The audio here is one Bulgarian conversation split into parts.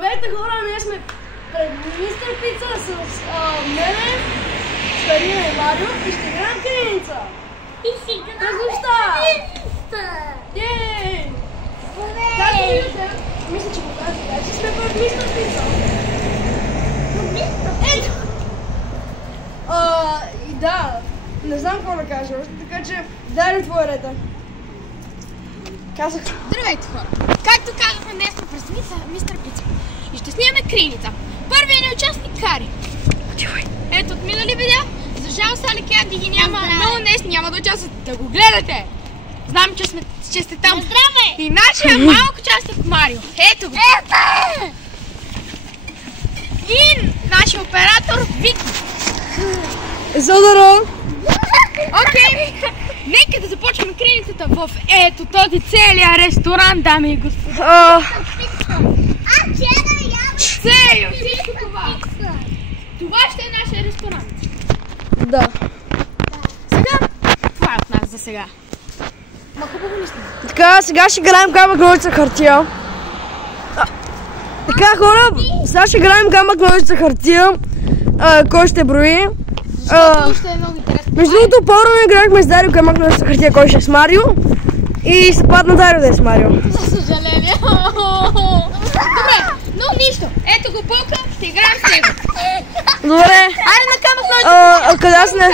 Здравейте хора, ние сме пред Мистер Пица с мене, с Карина и Марио и ще играем криеница. И ще играем криеница. Ей! Както виждате, мисля, че го казах, че сме пред Мистер Пица. Ето! И да, не знам какво да кажа, така че дай твоя ред. Казах. Здравейте хора! Както казахме, днес сме през Мистер Пица и ще снимаме криеница. Първият ни участник Кари. Ето от минали видео. За жал Сали Кенди ги няма, но днес няма да участвате. Да го гледате! Знам, че сте там. Здравей! И нашия малък участник Марио. Ето го! И нашия оператор Вики. Здорово! Окей, нека да започнем криеницата в ето този целия ресторант, дами и господа. Целио, всичко това. Това ще е нашия ресторант. Да. Сега, това е от нас за сега. Ма хубаво не сме. Така, сега ще играем камък, ножица, хартия. Така, хора, сега ще играем камък, ножица, хартия. Кой ще брои? Защото ще е много интересно. Между другото, по-рано играхме с Дарио камък, ножица, хартия, кой ще е с Марио. И се падна Дарио да е с Марио. За съжаление. Добре, но нищо. Ето го Бока, ще играем с него. Добре. Айде на камък, ножица. Къде сме?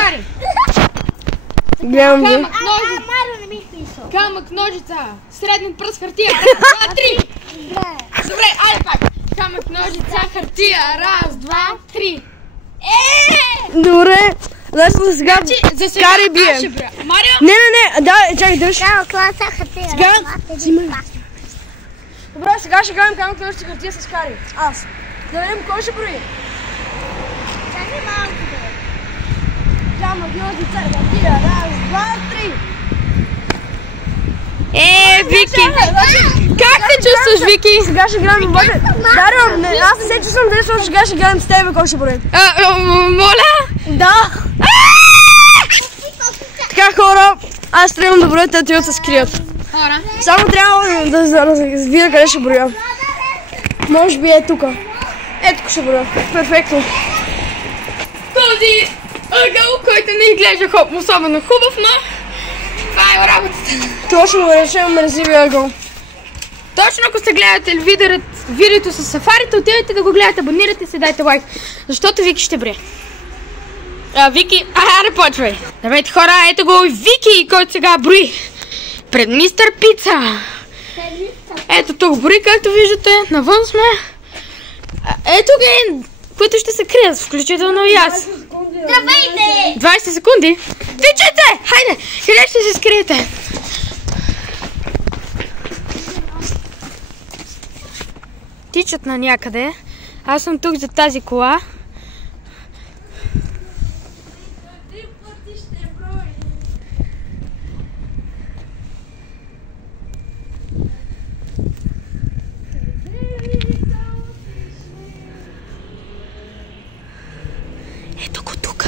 Гледам ви. Камък, ножица. Камък, ножица. Среден пръст, хартия. Раз, два, три. Добре, айде пак. Камък, ножица, хартия. Раз, два, три. Добре. Значи сега Кари бие. Марио? Не, да, чакай, дръж. Сега добре, сега ще играем камък, ножица, хартия с Кари. Аз. Да видим кой ще брои. Чакай малко да. Камък, ножица, хартия. Раз, два, три. Вики! Как се чувстваш, Вики? Сега ще играем обаче. Дарио, аз не се чувствам дали сега ще играем с тебе, кой ще брои. Моля? Да. Така, хора, аз трябвам да броя, те отиват се скрият. Само трябва да видя къде ще броя. Може би е тука. Ето тук ще броя. Перфектно. Този ъгъл, който не изглежда особено хубав, но това е работата. Точно го решавам мързивия ъгъл. Точно ако сте гледате видеото с сафарите, отивайте да го гледате, абонирайте се, дайте лайк, защото Вики ще бре. Вики, айде почвай. Здравейте хора, ето го Вики, който сега брои пред Мистер Пица. Ето тук брои, както виждате, навън сме. Ето ги, които ще се крият, включително и аз. Здравейте! 20 секунди? Тичайте! Хайде! Къде ще се скриете? Тичат на някъде. Аз съм тук за тази кола. Ето го тук.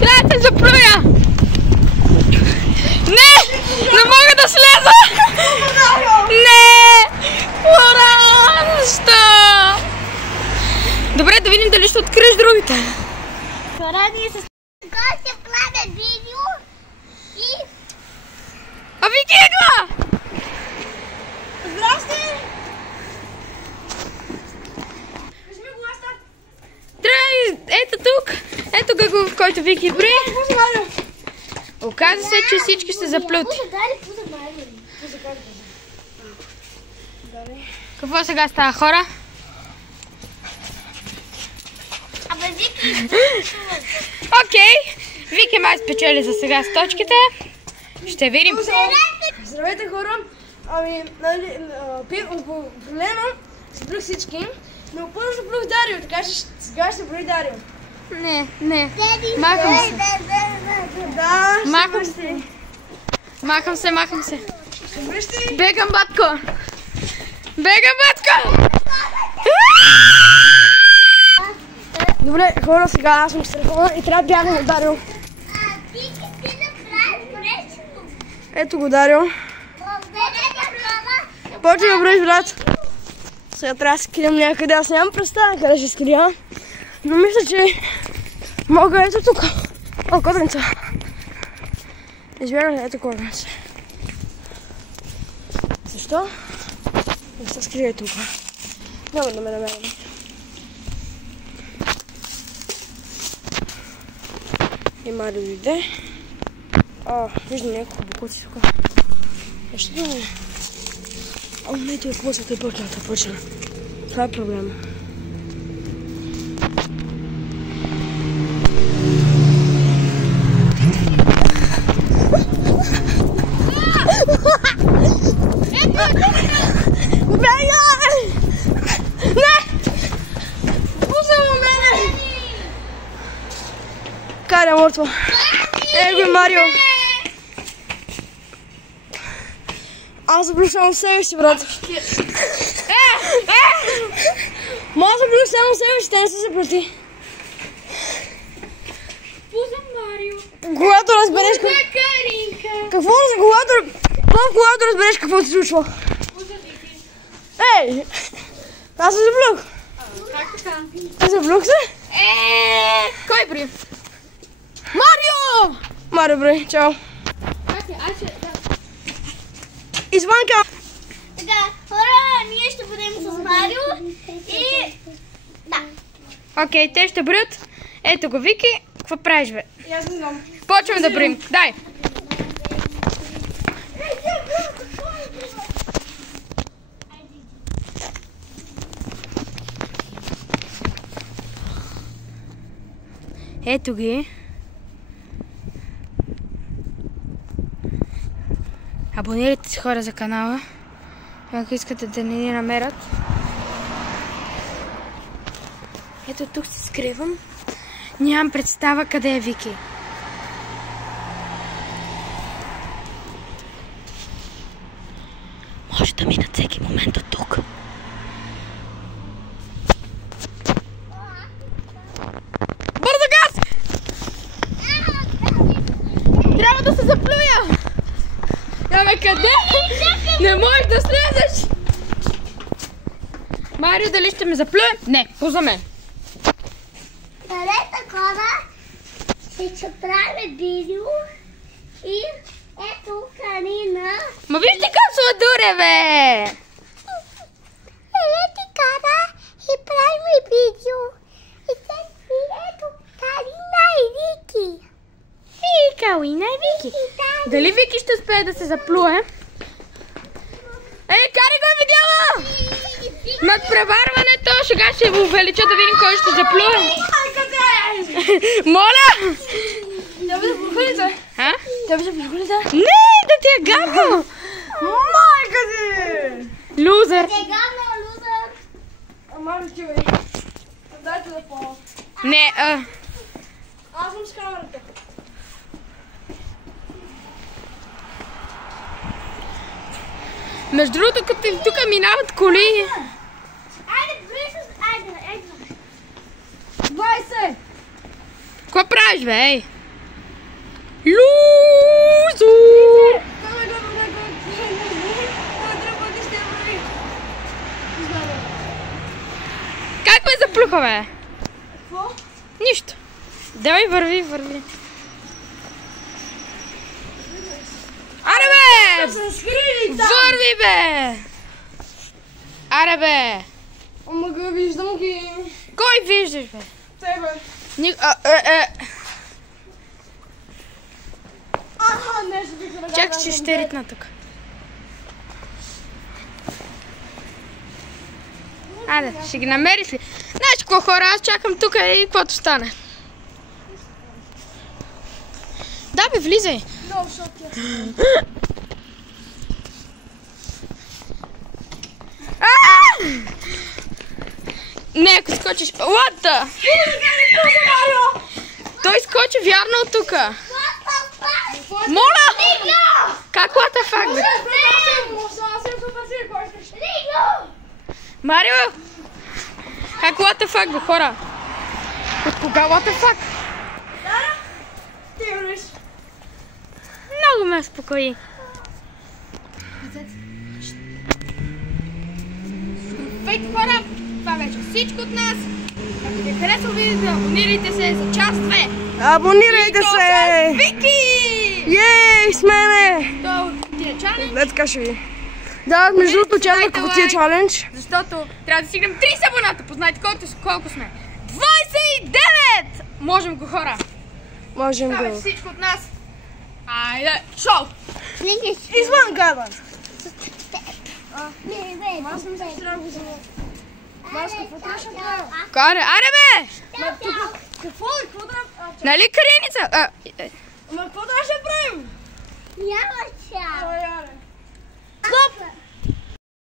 Трябва да се заплюя! Не! Не мога да слеза! Не! Ура! Защо? Добре, да видим дали ще откриеш другите. Хора, ние с Кога ще правя видео и... А Вики идва! Здрасти! Ето тук! Ето го, в който Вики бри. Оказва се, че всички ще заплют. Какво сега става, хора? Абе, Вики! Окей, Вики май спечели за сега с точките. Ще видим. Здравейте хора! Ами, определено сбрах всички, но първо ще броих Дарио, така че сега ще брои Дарио. Не. Махам се. Да, Махам се. ще броиш ти? Бегам, батко! Добре, хора, сега аз съм с телефона и трябва да бягам от Дарио. Вики, ти направи грешно. Ето го, Дарио. Благодаря, такова. Почва да броиш, брат. Сега трябва да се скрием някъде. Аз нямам представа къде ще скрия. Но мисля, че мога ето тук. О, коденца. Избягам, ето коденца. Защо? Да се скрие тук. Няма да ме намеря. И Марио дойде. Виждам няколко букуци тук. Нещо да не. Не, тия косата и пъкната почна. Това е проблема. Каря мъртва. Его и Марио. Аз заблюшавам себе си, брат. Може да заблюшавам себе си, те не се заплати. Пуза Марио. Когато разбереш какво за когато разбереш какво се случва. Ей! Аз се заблюх. Как така? Заблюх се? Кой бри? Марио! Марио бри, чао. Извънка! Така, хора, ние ще бъдем с Марио и... Да. Окей, те ще броят. Ето го, Вики. Какво правиш, бе? Аз не знам. Почваме да броим. Дай. Ето ги. Абонирайте се, хора, за канала, ако искате да не ни намерят. Ето тук се скривам. Нямам представа къде е Вики. Може да минат всеки момент от тук. Бързо газ! Трябва да се заплюя! Абе, къде? Не можеш да слезеш! Марио, дали ще ме заплюе? Не, пуза мен. Къде такова ще правим видео и ето Карина. Ма виж ти как се одуре, бе! Ето Кара и правим видео. И ето Карина и Вики. Калина и Вики. Дали Вики ще успее да се заплюе? Ей, карай го, видяла! Над преварването сега ще увелича да видим кой ще заплюе. Моля! Тя бе заплюхалите? А? Тя бе заплюхалите? Не, да ти е гадно! Майка ти! Лузър! Тегана, лузър. Мамички, бе. Дайте да по... Не, Аз съм с камерата. между другото, като тук минават коли. Айде, близо, айде. 20! Какво правиш, бе, ей? Лузо! Как ме заплюха, бе? Какво? Нищо. Давай, върви. Аре, бе! Върви, бе! Аре, бе! Ама го виждам ги. Кой виждаш, бе? Тебе. Не, ще ти ръка. Чакай, че ще ритна тук. Айде, ще ги намериш ли? Знаеш какво, хора, аз чакам тук и каквото стане. Да, бе, влизай. Много шок. Не, ако скочиш... What the? Той скочи вярно от тука. Моля! Как what the fuck, бе? Марио! Как what the fuck, бе, хора? От кога what the fuck? Ти правиш? Много ме успокои. Здравейте хора, това вече всичко от нас. Ако ви е харесало видеото, абонирайте се за част 2. Абонирайте се! Вики! Ей, с мене! То тия чалендж, Децка ще ви. Да, между другото участвах в тия чалендж. защото трябва да стигнем 30 абоната. Познайте колко сме. 29! Можем го, хора. Можем Това да. вече всичко от нас. Айде, шоу! Извън кадър. Аре бе! Какво да... Нали Кариница? Ма какво да ще правим? Я Стоп!